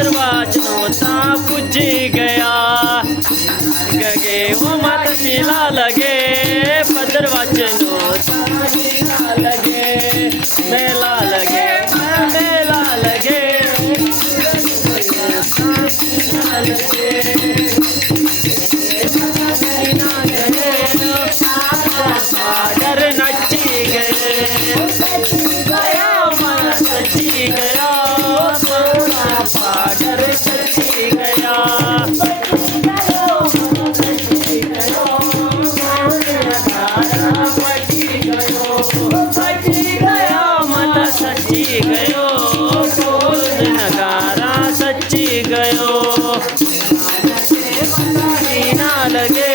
दरवाजों ता पुजी गया गगे वो मत शीला लगे दरवाजों ता लगे मेला लगे मेला लगे डर नची गए सची गया डर सची गया मन सची गयो नगारा सची गयो ना लगे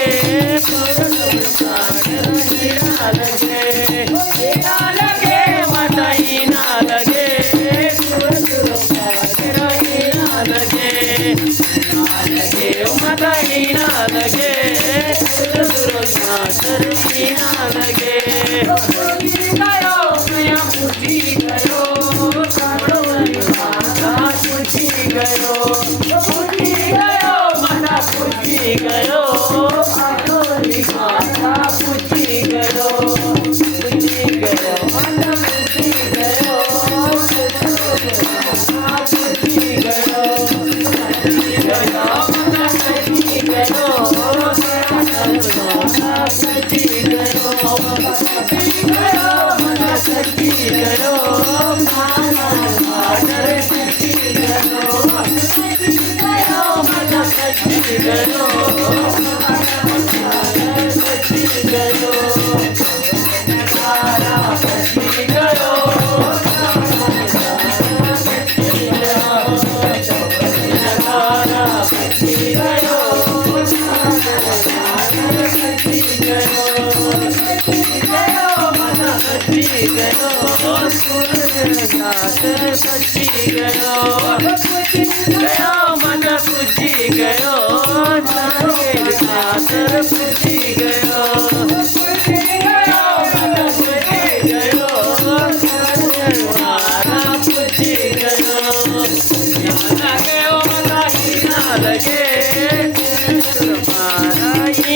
सची गयो मन पूजी गयो खातर पूजी गयो मन पूजी गयो पूजी गयो लगे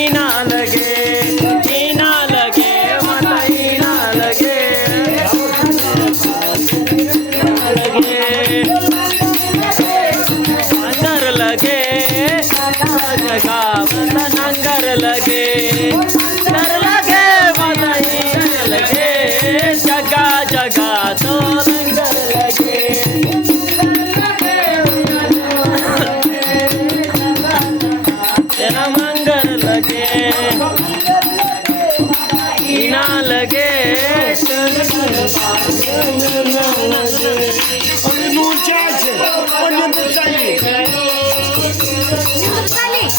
ना लगे ना लगे ना लगे अंदर लगे जगह नंगर लगे डर लगे लगे जगह जगह तो लंगर लगे तेरा मंगर लगे ना लगे Sali.